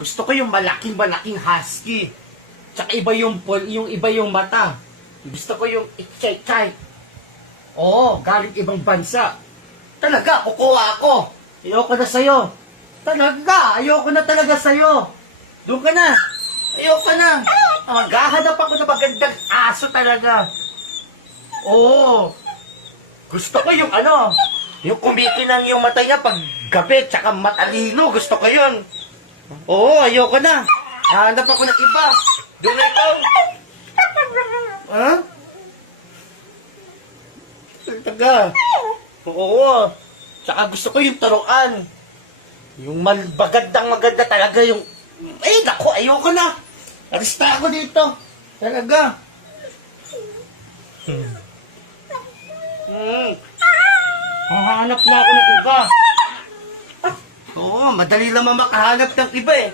Gusto ko yung malaking-malaking husky. Tsaka iba yung iba yung mata. Gusto ko yung itchay-chay. Oo, galing ibang bansa. Talaga, kukuha ako. Ayoko na sa'yo. Talaga, ayoko na talaga sa'yo. Doon ka na. Ayoko na. Maghahanap ako ng magandang aso talaga. Oo. Gusto ko yung yung kumikinang yung mata niya pag gabi, tsaka matalino. Gusto ko yun. Oo, ayoko na. Hanap ako ng iba. Doon na ikaw. Ha? Taga. Oo. Tsaka gusto ko yung taruan. Yung maganda talaga yung... Ay, naku, ayoko na. Arista ako dito. Talaga. Hahanap na ako ng iba. Oo, madali naman makahanap ng iba eh.